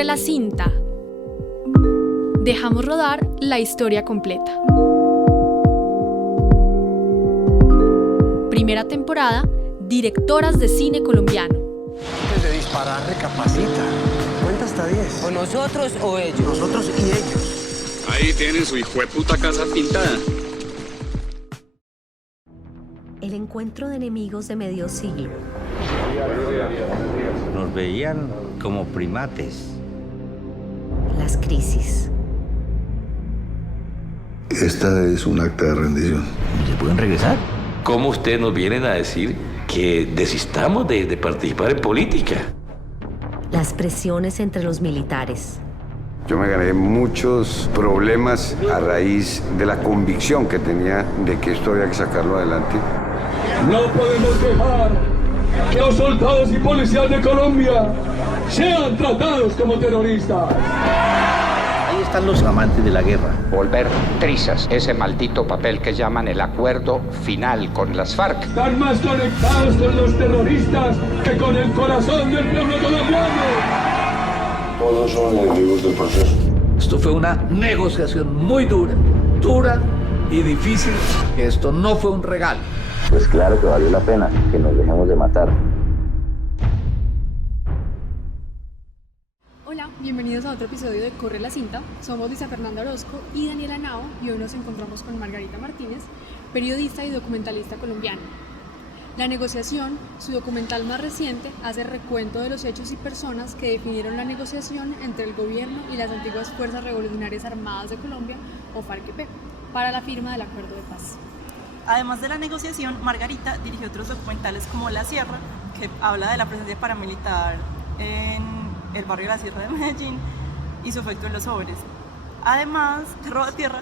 Corre la cinta. Dejamos rodar la historia completa. Primera temporada, directoras de cine colombiano. Antes de disparar, recapacita. Cuenta hasta 10. ¿O nosotros o ellos? Nosotros y ellos. Ahí tienen su hijueputa casa pintada. El encuentro de enemigos de medio siglo. Nos veían como primates. Las crisis. Esta es un acta de rendición. ¿Se pueden regresar? ¿Cómo ustedes nos vienen a decir que desistamos de participar en política? Las presiones entre los militares. Yo me gané muchos problemas a raíz de la convicción que tenía de que esto había que sacarlo adelante. No podemos dejar que los soldados y policías de Colombia sean tratados como terroristas. Ahí están los amantes de la guerra. Volver trizas ese maldito papel que llaman el acuerdo final con las FARC. Están más conectados con los terroristas que con el corazón del pueblo colombiano. Todos son enemigos del proceso. Esto fue una negociación muy dura y difícil. Esto no fue un regalo. Pues claro que valió la pena que nos dejemos de matar. Hola, bienvenidos a otro episodio de Corre la cinta. Somos Luisa Fernanda Orozco y Daniela Nao y hoy nos encontramos con Margarita Martínez, periodista y documentalista colombiana. La negociación, su documental más reciente, hace recuento de los hechos y personas que definieron la negociación entre el gobierno y las antiguas Fuerzas Revolucionarias Armadas de Colombia, o FARC-EP, para la firma del Acuerdo de Paz. Además de la negociación, Margarita dirigió otros documentales como La Sierra, que habla de la presencia paramilitar en el barrio de La Sierra de Medellín y su efecto en los jóvenes. Además, Roba Tierra,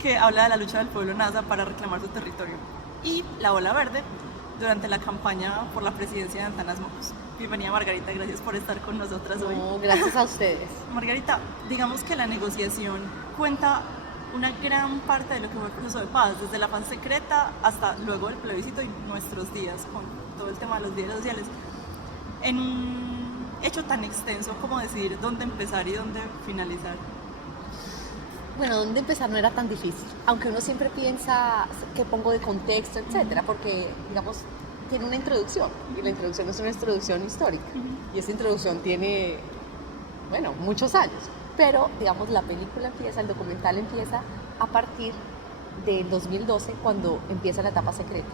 que habla de la lucha del pueblo nasa para reclamar su territorio. Y La Ola Verde, durante la campaña por la presidencia de Antanas Mocos. Bienvenida, Margarita, gracias por estar con nosotras hoy. Gracias a ustedes. Margarita, digamos que la negociación cuenta una gran parte de lo que fue el proceso de paz, desde la paz secreta hasta luego el plebiscito y nuestros días, con todo el tema de los diarios sociales. En un hecho tan extenso como decidir dónde empezar y dónde finalizar. Bueno, dónde empezar no era tan difícil, aunque uno siempre piensa que pongo de contexto, etcétera, porque, digamos, tiene una introducción, y la introducción es una introducción histórica, y esa introducción tiene, bueno, muchos años. Pero, digamos, la película empieza, el documental empieza a partir del 2012, cuando empieza la etapa secreta.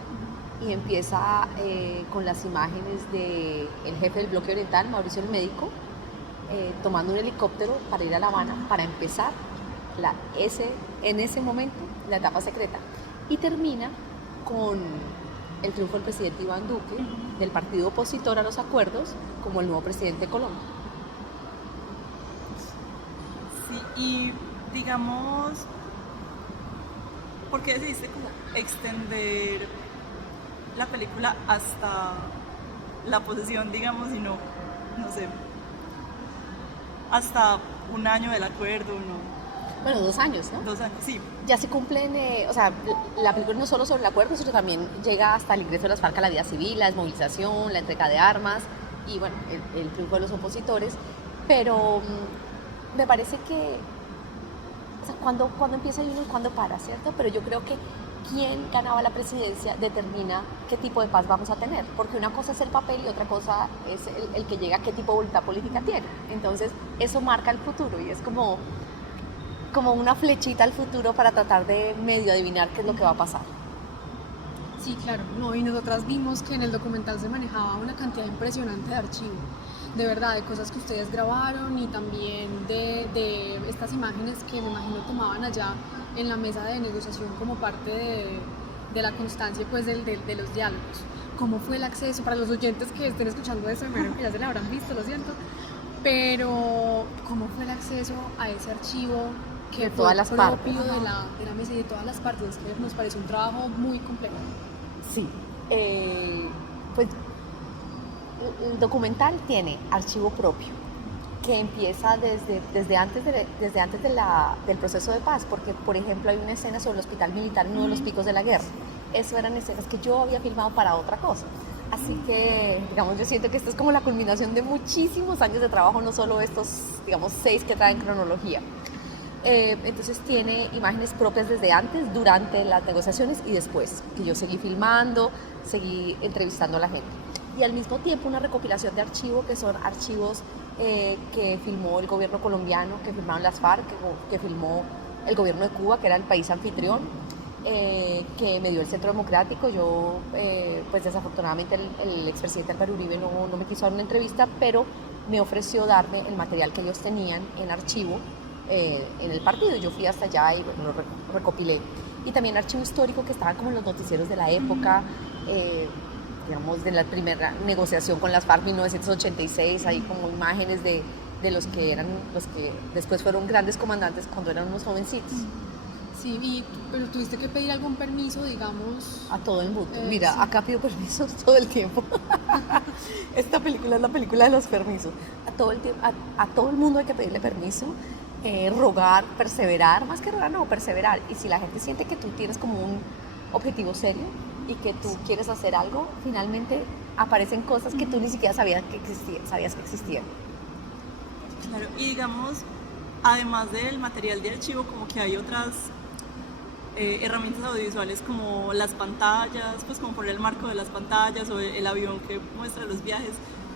Y empieza con las imágenes del jefe del bloque oriental, Mauricio el Médico, tomando un helicóptero para ir a La Habana, para empezar en ese momento la etapa secreta. Y termina con el triunfo del presidente Iván Duque, del partido opositor a los acuerdos, como el nuevo presidente de Colombia. Sí, y digamos, ¿por qué decidiste como extender la película hasta la posesión, digamos, y no sé, hasta un año del acuerdo, no? Bueno, 2 años, ¿no? 2 años, sí. Ya se cumplen, o sea, la película no es solo sobre el acuerdo, sino también llega hasta el ingreso de las FARC a la vida civil, la desmovilización, la entrega de armas y, bueno, el triunfo de los opositores. Pero me parece que, o sea, cuando empieza uno y cuando para, ¿cierto? Pero yo creo que quien ganaba la presidencia determina qué tipo de paz vamos a tener, porque una cosa es el papel y otra cosa es el que llega, qué tipo de voluntad política tiene. Entonces, eso marca el futuro y es como una flechita al futuro para tratar de medio adivinar qué es lo que va a pasar. Sí, claro, no, y nosotras vimos que en el documental se manejaba una cantidad impresionante de archivo, de verdad, de cosas que ustedes grabaron y también de estas imágenes que me imagino tomaban allá en la mesa de negociación como parte de la constancia pues de los diálogos. ¿Cómo fue el acceso? Para los oyentes que estén escuchando eso, que ya se lo habrán visto, lo siento, pero ¿cómo fue el acceso a ese archivo que fue propio de la mesa y de todas las partes? Que nos parece un trabajo muy complejo. Sí, pues el documental tiene archivo propio que empieza desde antes del proceso de paz, porque por ejemplo hay una escena sobre el hospital militar en uno de los picos de la guerra. Eso eran escenas que yo había filmado para otra cosa. Así que, digamos, yo siento que esto es como la culminación de muchísimos años de trabajo, no solo estos, digamos, 6 que traen cronología. Entonces tiene imágenes propias desde antes, durante las negociaciones y después, que yo seguí filmando, seguí entrevistando a la gente. Y al mismo tiempo una recopilación de archivos, que son archivos que filmó el gobierno colombiano, que filmaron las FARC, que filmó el gobierno de Cuba, que era el país anfitrión, que me dio el Centro Democrático. Yo, pues desafortunadamente el expresidente Álvaro Uribe no me quiso dar una entrevista, pero me ofreció darme el material que ellos tenían en archivo en el partido. Yo fui hasta allá y bueno, lo recopilé. Y también archivo histórico que estaban como en los noticieros de la época, digamos, de la primera negociación con las FARC 1986, hay como imágenes de los que después fueron grandes comandantes cuando eran unos jovencitos. Sí, pero tuviste que pedir algún permiso, digamos. A todo el mundo. Mira, sí. Acá pido permisos todo el tiempo. Esta película es la película de los permisos. A todo el mundo hay que pedirle permiso, rogar, perseverar, más que rogar, no, perseverar. Y si la gente siente que tú tienes como un objetivo serio y que tú quieres hacer algo, finalmente aparecen cosas que tú ni siquiera sabías que existían. Claro, y digamos, además del material de archivo, como que hay otras herramientas audiovisuales como las pantallas, pues como poner el marco de las pantallas o el avión que muestra los viajes.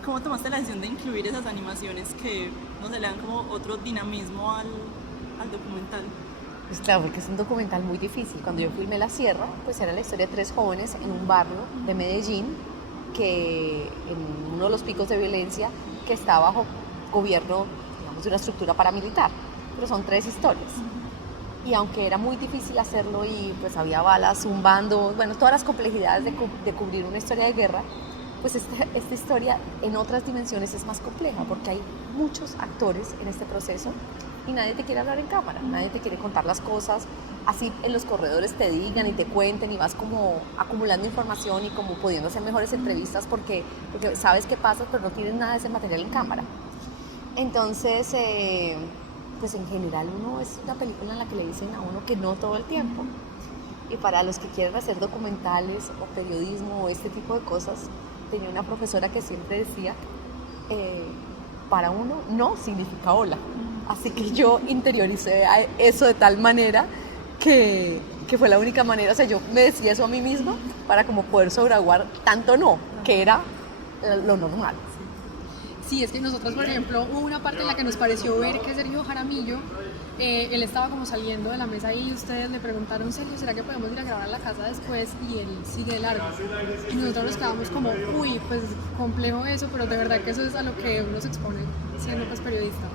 ¿Cómo tomaste la decisión de incluir esas animaciones que no se le dan como otro dinamismo al documental? Pues claro, porque es un documental muy difícil. Cuando yo filmé La Sierra, pues era la historia de 3 jóvenes en un barrio de Medellín, que en uno de los picos de violencia, que está bajo gobierno, digamos, de una estructura paramilitar. Pero son 3 historias. Y aunque era muy difícil hacerlo y pues había balas zumbando, bueno, todas las complejidades de cubrir una historia de guerra, pues esta historia en otras dimensiones es más compleja porque hay muchos actores en este proceso y nadie te quiere hablar en cámara, nadie te quiere contar las cosas, así en los corredores te digan y te cuenten y vas como acumulando información y como pudiendo hacer mejores entrevistas porque sabes qué pasa, pero no tienes nada de ese material en cámara. Entonces, pues en general es una película en la que le dicen a uno que no todo el tiempo. Y para los que quieren hacer documentales o periodismo o este tipo de cosas, tenía una profesora que siempre decía, para uno no significa hola. Así que yo interioricé eso de tal manera que fue la única manera, o sea, yo me decía eso a mí misma para como poder sobreaguar tanto no, que era lo normal. Sí, es que nosotros, por ejemplo, hubo una parte en la que nos pareció ver que Sergio Jaramillo, él estaba como saliendo de la mesa y ustedes le preguntaron, Sergio, ¿será que podemos ir a grabar a la casa después? Y él sigue de largo. Y nosotros nos quedamos como, uy, pues complejo eso, pero de verdad que eso es a lo que uno se expone siendo pues periodista.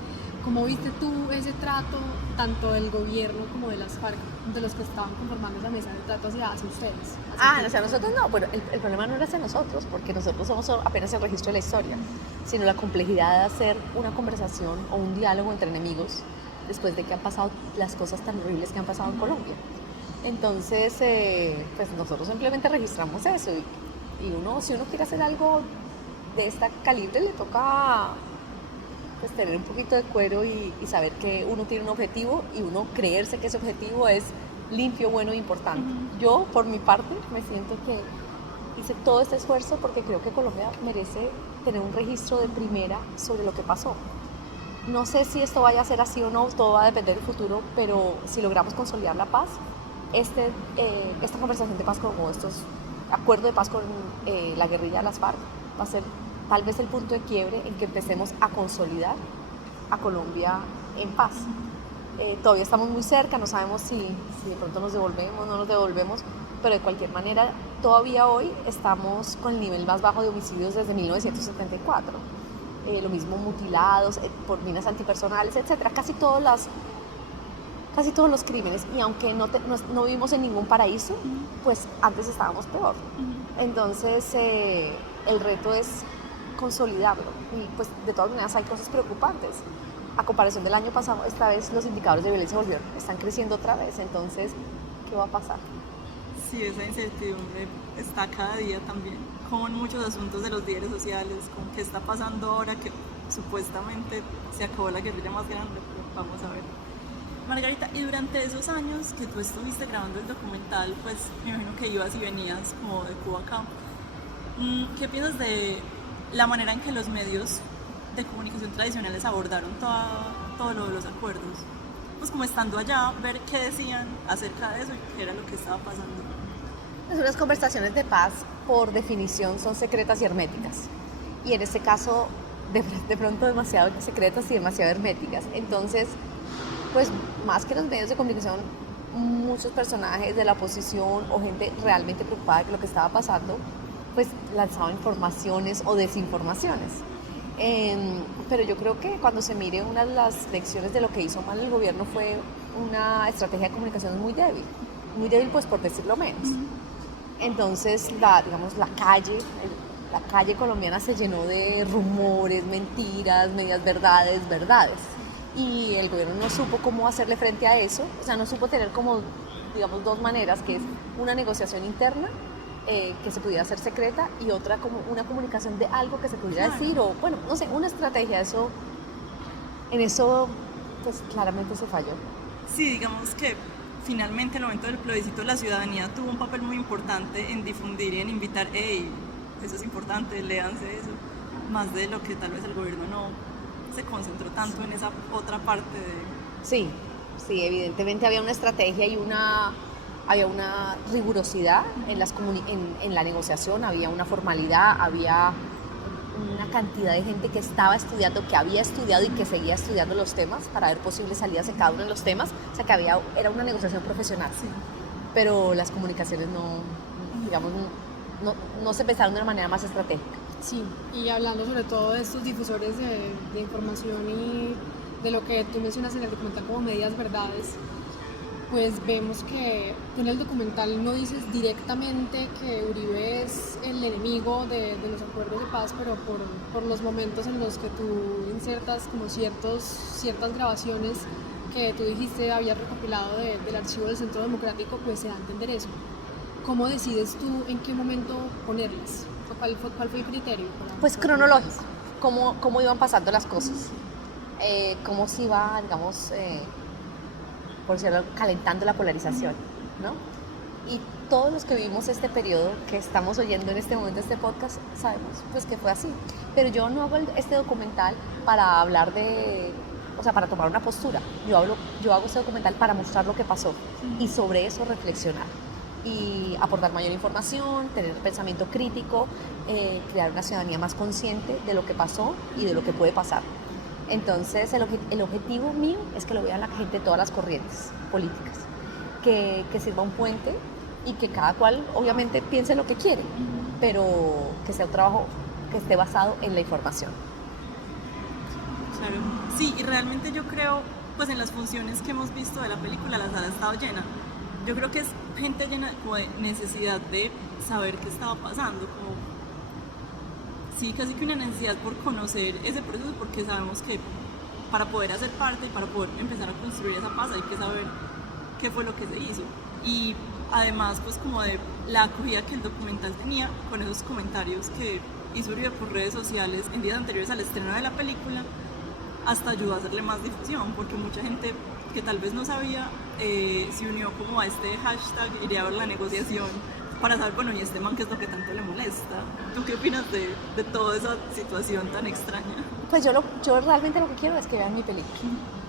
¿Cómo viste tú ese trato, tanto del gobierno como de las FARC, de los que estaban conformando esa mesa, el trato hacia ustedes? O sea, nosotros no, pero el problema no era hacia nosotros, porque nosotros somos apenas el registro de la historia, sino la complejidad de hacer una conversación o un diálogo entre enemigos después de que han pasado las cosas tan horribles que han pasado en Colombia. Entonces, pues nosotros simplemente registramos eso y uno, si uno quiere hacer algo de esta calibre, le toca pues tener un poquito de cuero y saber que uno tiene un objetivo y uno creerse que ese objetivo es limpio, bueno e importante. Yo, por mi parte, me siento que hice todo este esfuerzo porque creo que Colombia merece tener un registro de primera sobre lo que pasó. No sé si esto vaya a ser así o no, todo va a depender del futuro, pero si logramos consolidar la paz, esta conversación de paz, como estos acuerdos de paz con la guerrilla de las FARC, va a ser tal vez el punto de quiebre en que empecemos a consolidar a Colombia en paz. Todavía estamos muy cerca, no sabemos si de pronto nos devolvemos, no nos devolvemos, pero de cualquier manera, todavía hoy estamos con el nivel más bajo de homicidios desde 1974. Lo mismo mutilados por minas antipersonales, etcétera, casi todos los crímenes. Y aunque no vivimos en ningún paraíso, pues antes estábamos peor. Entonces, el reto es consolidarlo. Y pues de todas maneras hay cosas preocupantes. A comparación del año pasado, esta vez los indicadores de violencia están creciendo otra vez. Entonces, ¿qué va a pasar? Sí, esa incertidumbre está cada día también, con muchos asuntos de los líderes sociales, con qué está pasando ahora que supuestamente se acabó la guerrilla más grande, pero vamos a ver. Margarita, y durante esos años que tú estuviste grabando el documental, pues me imagino que ibas y venías como de Cuba acá. ¿Qué piensas de la manera en que los medios de comunicación tradicionales abordaron todo lo de los acuerdos? Pues como estando allá, ver qué decían acerca de eso y qué era lo que estaba pasando. Pues unas conversaciones de paz, por definición, son secretas y herméticas. Y en este caso, de pronto demasiado secretas y demasiado herméticas. Entonces, pues más que los medios de comunicación, muchos personajes de la oposición o gente realmente preocupada de lo que estaba pasando, pues lanzaban informaciones o desinformaciones. Pero yo creo que cuando se mire una de las lecciones de lo que hizo mal el gobierno fue una estrategia de comunicación muy débil pues por decirlo menos. Entonces la calle colombiana se llenó de rumores, mentiras, medias verdades, y el gobierno no supo cómo hacerle frente a eso, o sea, no supo tener como, digamos, dos maneras, que es una negociación interna que se pudiera hacer secreta y otra como una comunicación de algo que se pudiera decir, o bueno, no sé, una estrategia. En eso pues claramente se falló. Sí, digamos que finalmente en el momento del plebiscito la ciudadanía tuvo un papel muy importante en difundir y en invitar, hey, eso es importante, léanse eso, más de lo que tal vez el gobierno no se concentró tanto en esa otra parte de... Sí, evidentemente había una estrategia y había una rigurosidad en la negociación, había una formalidad, había una cantidad de gente que estaba estudiando, que había estudiado y que seguía estudiando los temas para ver posibles salidas en cada uno de los temas, o sea que era una negociación profesional, sí. Pero las comunicaciones no se pensaron de una manera más estratégica. Sí, y hablando sobre todo de estos difusores de información y de lo que tú mencionas en el documental como medias verdades, pues vemos que en el documental no dices directamente que Uribe es el enemigo de los acuerdos de paz, pero por los momentos en los que tú insertas como ciertas grabaciones que tú dijiste habías recopilado del archivo del Centro Democrático, pues se da a entender eso. ¿Cómo decides tú en qué momento ponerlas? ¿Cuál fue el criterio? Pues cronológico, cómo iban pasando las cosas, cómo se iba, digamos, por decirlo, calentando la polarización, ¿no? Y todos los que vivimos este periodo que estamos oyendo en este momento este podcast sabemos pues que fue así. Pero yo no hago este documental para hablar para tomar una postura. Yo hago este documental para mostrar lo que pasó y sobre eso reflexionar y aportar mayor información, tener pensamiento crítico, crear una ciudadanía más consciente de lo que pasó y de lo que puede pasar. Entonces el objetivo mío es que lo vean la gente de todas las corrientes políticas, que sirva un puente y que cada cual obviamente piense lo que quiere, pero que sea un trabajo que esté basado en la información. Claro, sí, y realmente yo creo, pues en las funciones que hemos visto de la película, la sala ha estado llena. Yo creo que es gente llena como de necesidad de saber qué estaba pasando, como sí, casi que una necesidad por conocer ese proceso, porque sabemos que para poder hacer parte y para poder empezar a construir esa paz hay que saber qué fue lo que se hizo. Y además, pues como de la acogida que el documental tenía con esos comentarios que hizo Uribe por redes sociales en días anteriores al estreno de la película, hasta ayudó a hacerle más difusión, porque mucha gente que tal vez no sabía se unió como a este hashtag, iría a ver la negociación, para saber, bueno, ¿y este man qué es lo que tanto le molesta? ¿Tú qué opinas de toda esa situación tan extraña? Pues yo realmente lo que quiero es que vean mi película,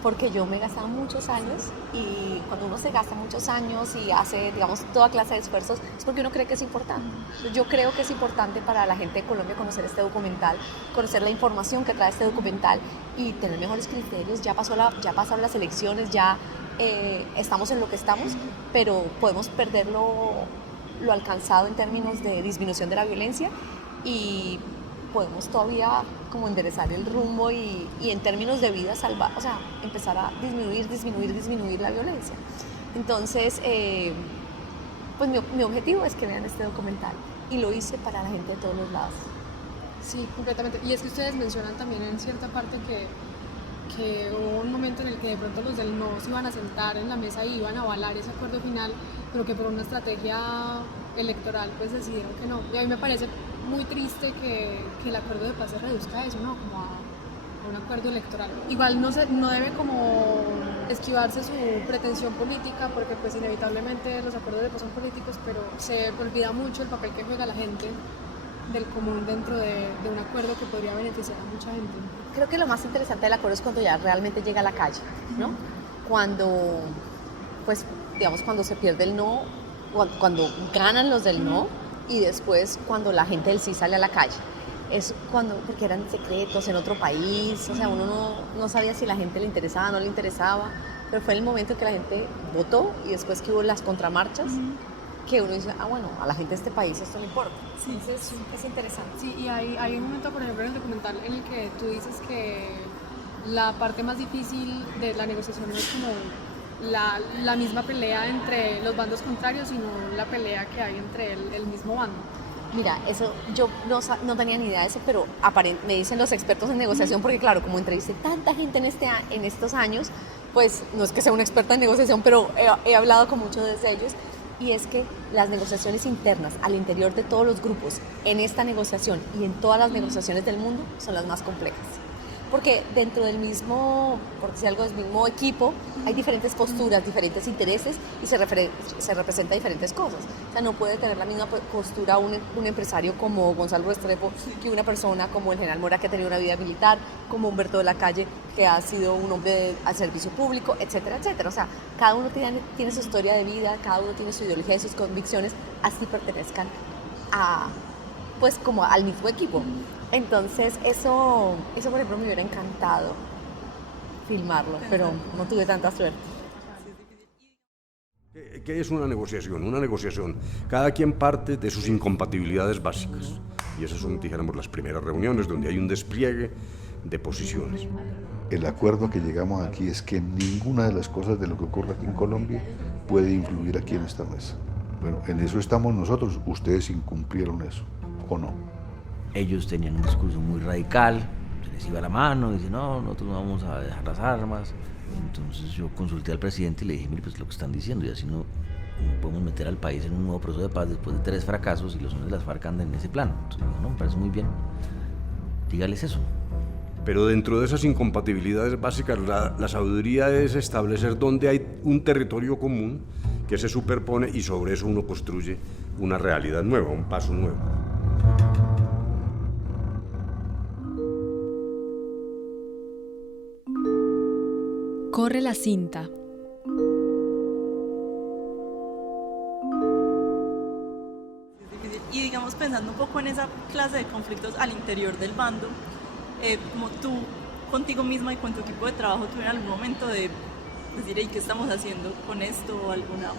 porque yo me he gastado muchos años, y cuando uno se gasta muchos años y hace, digamos, toda clase de esfuerzos, es porque uno cree que es importante. Yo creo que es importante para la gente de Colombia conocer este documental, conocer la información que trae este documental y tener mejores criterios. Ya pasaron las elecciones, ya estamos en lo que estamos, pero podemos perder lo alcanzado en términos de disminución de la violencia y podemos todavía como enderezar el rumbo y en términos de vida salvar, o sea, empezar a disminuir la violencia. Entonces, pues mi objetivo es que vean este documental y lo hice para la gente de todos los lados. Sí, completamente. Y es que ustedes mencionan también en cierta parte que hubo un momento en el que de pronto los del no se iban a sentar en la mesa y iban a avalar ese acuerdo final, pero que por una estrategia electoral pues decidieron que no. Y a mí me parece muy triste que el acuerdo de paz se reduzca a eso, ¿no? Como a un acuerdo electoral. Igual no debe como esquivarse su pretensión política, porque pues inevitablemente los acuerdos de paz son políticos, pero se olvida mucho el papel que juega la gente del común dentro de un acuerdo que podría beneficiar a mucha gente? Creo que lo más interesante del acuerdo es cuando ya realmente llega a la calle, ¿no? Cuando, pues, digamos, cuando se pierde el no, cuando ganan los del no, y después cuando la gente del sí sale a la calle. Es cuando, porque eran secretos en otro país, o sea, uno no sabía si la gente le interesaba o no le interesaba, pero fue el momento en que la gente votó y después que hubo las contramarchas, que uno dice, bueno, a la gente de este país esto no importa. Sí, entonces es interesante. Sí, y hay un momento, por ejemplo, en el documental en el que tú dices que la parte más difícil de la negociación no es como la misma pelea entre los bandos contrarios, sino la pelea que hay entre el mismo bando. Mira, eso yo no tenía ni idea de eso, pero me dicen los expertos en negociación, porque claro, como entrevisté tanta gente en estos años, pues no es que sea una experta en negociación, pero he hablado con muchos de ellos, y es que las negociaciones internas al interior de todos los grupos en esta negociación y en todas las negociaciones del mundo son las más complejas. Porque dentro del mismo, por decir algo, del mismo equipo hay diferentes posturas, diferentes intereses y se representa diferentes cosas. O sea, no puede tener la misma postura un empresario como Gonzalo Restrepo que una persona como el general Mora, que ha tenido una vida militar, como Humberto de la Calle, que ha sido un hombre al servicio público, etcétera, etcétera. O sea, cada uno tiene su historia de vida, cada uno tiene su ideología y sus convicciones, así pertenezcan pues como al mismo equipo. Entonces eso por ejemplo me hubiera encantado filmarlo, pero no tuve tanta suerte. ¿Qué es una negociación? Una negociación, cada quien parte de sus incompatibilidades básicas, y esas son, dijéramos, las primeras reuniones donde hay un despliegue de posiciones. El acuerdo que llegamos aquí es que ninguna de las cosas de lo que ocurre aquí en Colombia puede influir aquí en esta mesa. Bueno, en eso estamos nosotros. Ustedes incumplieron eso, ¿o no? Ellos tenían un discurso muy radical, se les iba la mano, dicen, no, nosotros no vamos a dejar las armas. Entonces yo consulté al presidente y le dije, mire, pues lo que están diciendo, y así no podemos meter al país en un nuevo proceso de paz después de 3 fracasos y los hombres de las FARC andan en ese plano. Entonces me dijo, no, me parece muy bien, dígales eso. Pero dentro de esas incompatibilidades básicas, la sabiduría es establecer dónde hay un territorio común que se superpone y sobre eso uno construye una realidad nueva, un paso nuevo. Corre la cinta. Y digamos, pensando un poco en esa clase de conflictos al interior del bando, como tú contigo misma y con tu equipo de trabajo tuvieron algún momento de decir, ¿y qué estamos haciendo con esto? O alguna...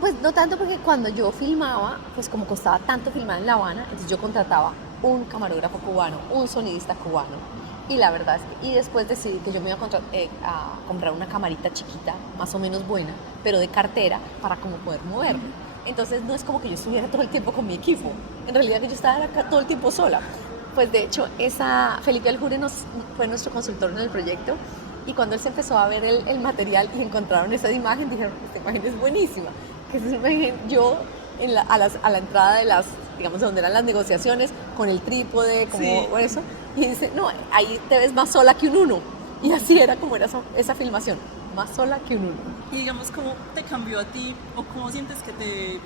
Pues no tanto, porque cuando yo filmaba, pues como costaba tanto filmar en La Habana, entonces yo contrataba un camarógrafo cubano, un sonidista cubano. Y la verdad es que, y después decidí que yo me iba a comprar una camarita chiquita, más o menos buena, pero de cartera, para como poder moverme. Entonces no es como que yo estuviera todo el tiempo con mi equipo, en realidad que yo estaba acá todo el tiempo sola. Pues de hecho, Felipe Aljure fue nuestro consultor en el proyecto, y cuando él se empezó a ver el material y encontraron esa imagen, dijeron, esta imagen es buenísima. Que es una imagen, yo a la entrada de digamos, donde eran las negociaciones, con el trípode, como sí. Eso, y dice, no, ahí te ves más sola que un uno. Y así era como era esa filmación, más sola que un uno. Y digamos, ¿cómo te cambió a ti o cómo sientes que te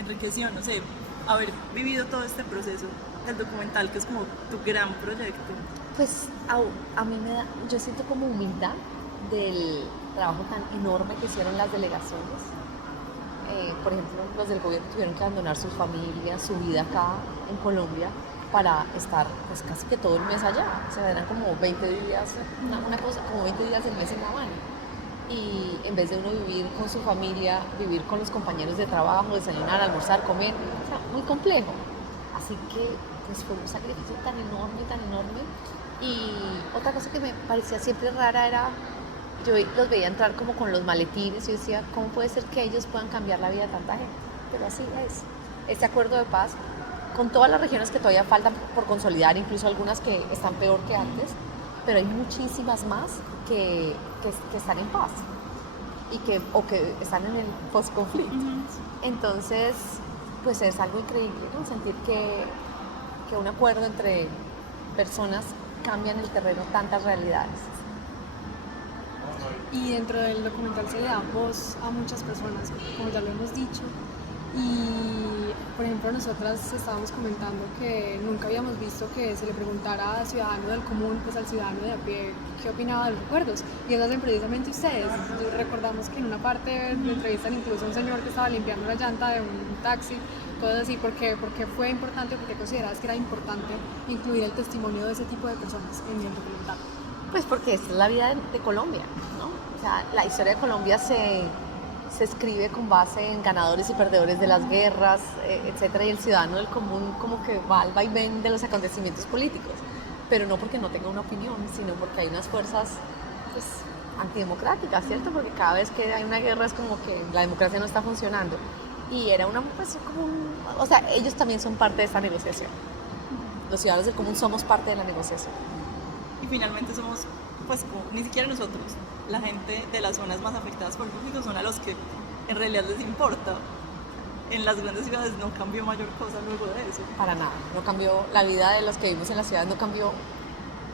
enriqueció, no sé, haber vivido todo este proceso del documental, que es como tu gran proyecto? Pues a mí yo siento como humildad del trabajo tan enorme que hicieron las delegaciones. Por ejemplo, los del gobierno tuvieron que abandonar sus familias, su vida acá en Colombia, para estar pues casi que todo el mes allá. O sea, eran como 20 días, una cosa, como 20 días del mes en La Habana. Y en vez de uno vivir con su familia, vivir con los compañeros de trabajo, desayunar, almorzar, comer, o sea, muy complejo. Así que pues fue un sacrificio tan enorme, tan enorme. Y otra cosa que me parecía siempre rara era, yo los veía entrar como con los maletines y decía, ¿cómo puede ser que ellos puedan cambiar la vida de tanta gente? Pero así es. Este acuerdo de paz, con todas las regiones que todavía faltan por consolidar, incluso algunas que están peor que antes, pero hay muchísimas más que están en paz o que están en el post-conflicto. Entonces, pues es algo increíble, ¿no? Sentir que un acuerdo entre personas cambia en el terreno tantas realidades. Y dentro del documental se le da voz a muchas personas, como ya lo hemos dicho, Y, por ejemplo, nosotras estábamos comentando que nunca habíamos visto que se le preguntara al ciudadano del común, pues al ciudadano de a pie, qué opinaba de los recuerdos. Y eso hacen precisamente ustedes. Recordamos que en una parte le entrevistan incluso a un señor que estaba limpiando la llanta de un taxi, cosas así. ¿Por qué fue importante o por qué considerabas que era importante incluir el testimonio de ese tipo de personas en el documental? Pues porque esta es la vida de Colombia, ¿no? O sea, la historia de Colombia se escribe con base en ganadores y perdedores de las guerras, etcétera, y el ciudadano del común como que va al vaivén de los acontecimientos políticos, pero no porque no tenga una opinión, sino porque hay unas fuerzas pues, antidemocráticas, ¿cierto? Porque cada vez que hay una guerra es como que la democracia no está funcionando, y era una, pues, como o sea, ellos también son parte de esta negociación. Los ciudadanos del común somos parte de la negociación. Y finalmente somos, pues ni siquiera nosotros, la gente de las zonas más afectadas por el conflicto son a los que en realidad les importa. En las grandes ciudades no cambió mayor cosa luego de eso. Para nada, no cambió la vida de los que vivimos en las ciudades, no cambió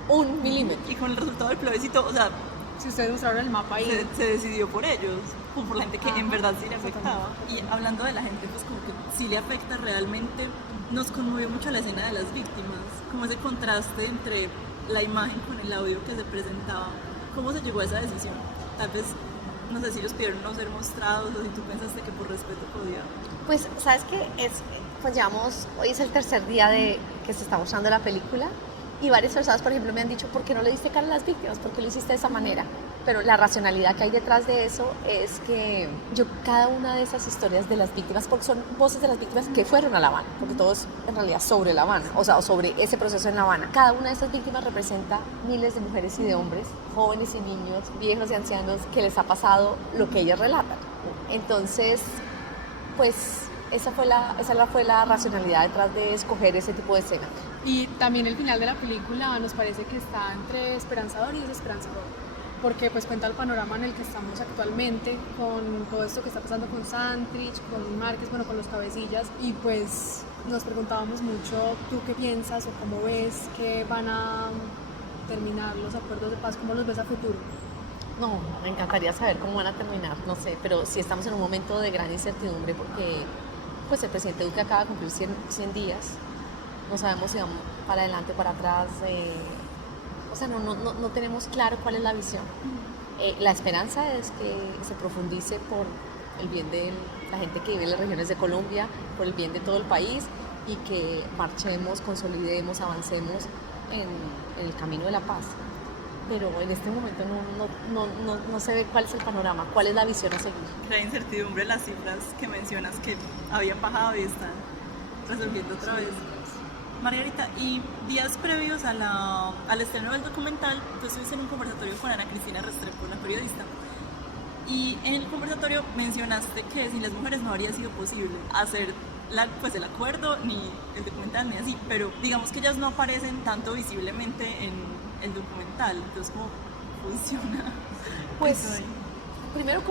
un milímetro. Y con el resultado del plebiscito, o sea, si ustedes mostraron el mapa ahí, se decidió por ellos, por la gente que en verdad sí le afectaba. Y hablando de la gente, pues como que sí le afecta realmente, nos conmovió mucho la escena de las víctimas, como ese contraste entre la imagen con el audio que se presentaba. ¿Cómo se llegó a esa decisión? Tal vez, no sé si los pidieron no ser mostrados o si tú pensaste que por respeto podía. Pues, ¿sabes qué? Pues llevamos, hoy es el tercer día de que se está mostrando la película y varias personas, por ejemplo, me han dicho, ¿por qué no le diste cara a las víctimas? ¿Por qué lo hiciste de esa manera? Pero la racionalidad que hay detrás de eso es que yo cada una de esas historias de las víctimas, porque son voces de las víctimas que fueron a La Habana, porque todo es en realidad sobre La Habana, o sea, sobre ese proceso en La Habana. Cada una de esas víctimas representa miles de mujeres y de hombres, jóvenes y niños, viejos y ancianos, que les ha pasado lo que ellas relatan. Entonces, pues esa fue la racionalidad detrás de escoger ese tipo de escena. Y también el final de la película nos parece que está entre esperanzador y desesperanzador, porque pues cuenta el panorama en el que estamos actualmente, con todo esto que está pasando con Santrich, con Márquez, bueno, con los cabecillas, y pues nos preguntábamos mucho, ¿tú qué piensas o cómo ves que van a terminar los acuerdos de paz? ¿Cómo los ves a futuro? No, me encantaría saber cómo van a terminar, no sé, pero sí estamos en un momento de gran incertidumbre porque pues el presidente Duque acaba de cumplir 100 días, no sabemos si vamos para adelante o para atrás, o sea, no tenemos claro cuál es la visión. La esperanza es que se profundice por el bien de la gente que vive en las regiones de Colombia, por el bien de todo el país y que marchemos, consolidemos, avancemos en el camino de la paz. Pero en este momento no se ve cuál es el panorama, cuál es la visión a seguir. La incertidumbre, las cifras que mencionas que habían bajado y están resurgiendo otra vez. Margarita, y días previos al estreno del documental, tú estuviste en un conversatorio con Ana Cristina Restrepo, la periodista, y en el conversatorio mencionaste que sin las mujeres no habría sido posible hacer pues el acuerdo, ni el documental, ni así, pero digamos que ellas no aparecen tanto visiblemente en el documental, entonces ¿cómo funciona? Pues primero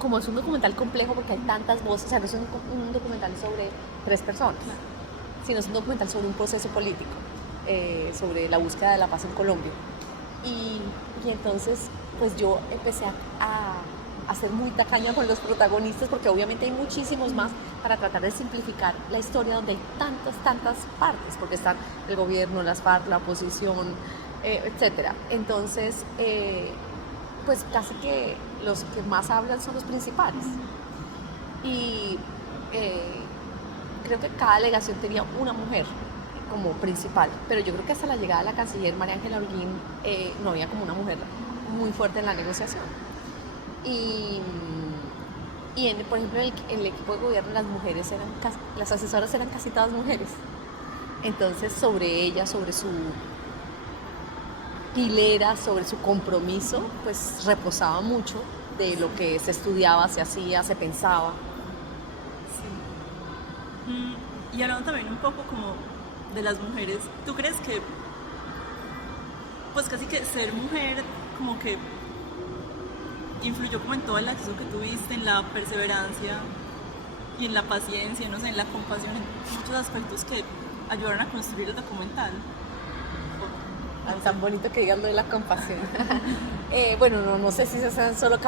como es un documental complejo porque hay tantas voces, o sea, no es un documental sobre 3 personas, claro, sino es un documental sobre un proceso político, sobre la búsqueda de la paz en Colombia. Y entonces pues yo empecé a ser muy tacaña con los protagonistas porque obviamente hay muchísimos más para tratar de simplificar la historia donde hay tantas partes, porque están el gobierno, las FARC, la oposición, etcétera. Entonces, pues casi que los que más hablan son los principales. Y creo que cada delegación tenía una mujer como principal, pero yo creo que hasta la llegada de la canciller María Ángela Holguín no había como una mujer muy fuerte en la negociación. Y por ejemplo, en el equipo de gobierno las asesoras eran casi todas mujeres. Entonces, sobre ella, sobre su hilera, sobre su compromiso, pues reposaba mucho de lo que se estudiaba, se hacía, se pensaba. Sí. Y hablando también un poco como de las mujeres, ¿tú crees que pues casi que ser mujer como que influyó como en todo el acceso que tuviste, en la perseverancia y en la paciencia, no sé, en la compasión, en muchos aspectos que ayudaron a construir el documental? Tan bonito que digan lo de la compasión. Bueno, no sé si sean solo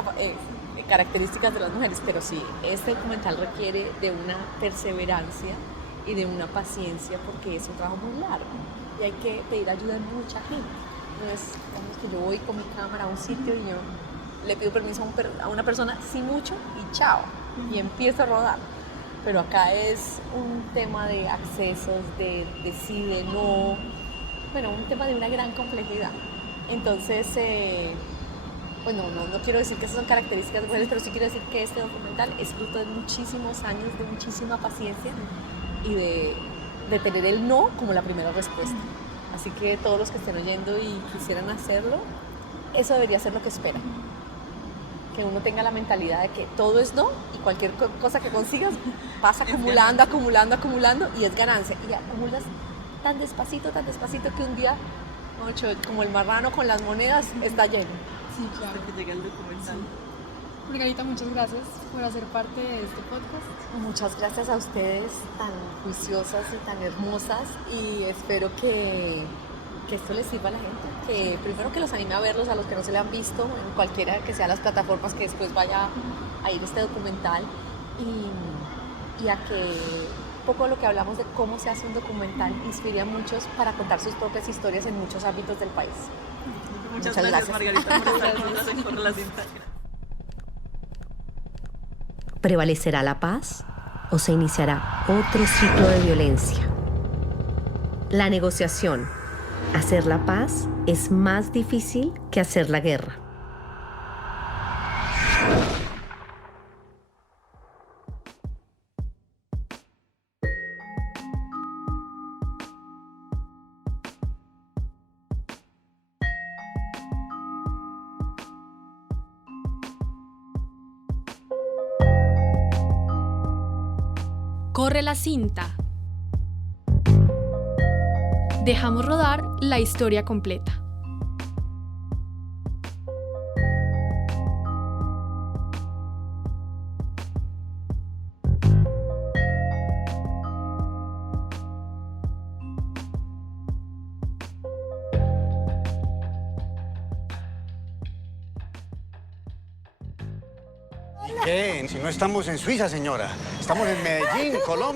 características de las mujeres, pero sí, este documental requiere de una perseverancia y de una paciencia porque es un trabajo muy largo y hay que pedir ayuda de mucha gente. No es digamos, que yo voy con mi cámara a un sitio y yo le pido permiso a una persona, sí mucho, y chao, y empiezo a rodar. Pero acá es un tema de accesos, de sí, de no, bueno, un tema de una gran complejidad. Entonces, bueno, no quiero decir que esas son características de mujeres, pero sí quiero decir que este documental es fruto de muchísimos años, de muchísima paciencia y de tener el no como la primera respuesta. Así que todos los que estén oyendo y quisieran hacerlo, eso debería ser lo que esperan. Que uno tenga la mentalidad de que todo es no y cualquier cosa que consigas vas acumulando, acumulando y es ganancia. Y acumulas tan despacito que un día, como el marrano con las monedas, está lleno. Sí, claro. Hasta que llegue el documental. Sí. Margarita, muchas gracias por hacer parte de este podcast. Muchas gracias a ustedes, tan juiciosas y tan hermosas, y espero que esto les sirva a la gente, que primero que los anime a verlos, a los que no se le han visto, en cualquiera que sean las plataformas que después vaya a ir este documental, y a que un poco lo que hablamos de cómo se hace un documental inspire a muchos para contar sus propias historias en muchos ámbitos del país. Muchas gracias, Margarita, por estar con nosotros en Corre la Cinta. ¿Prevalecerá la paz o se iniciará otro ciclo de violencia? La negociación, hacer la paz, es más difícil que hacer la guerra. Corre la cinta. Dejamos rodar la historia completa. ¿Qué? Si no estamos en Suiza, señora. Estamos en Medellín, Colombia.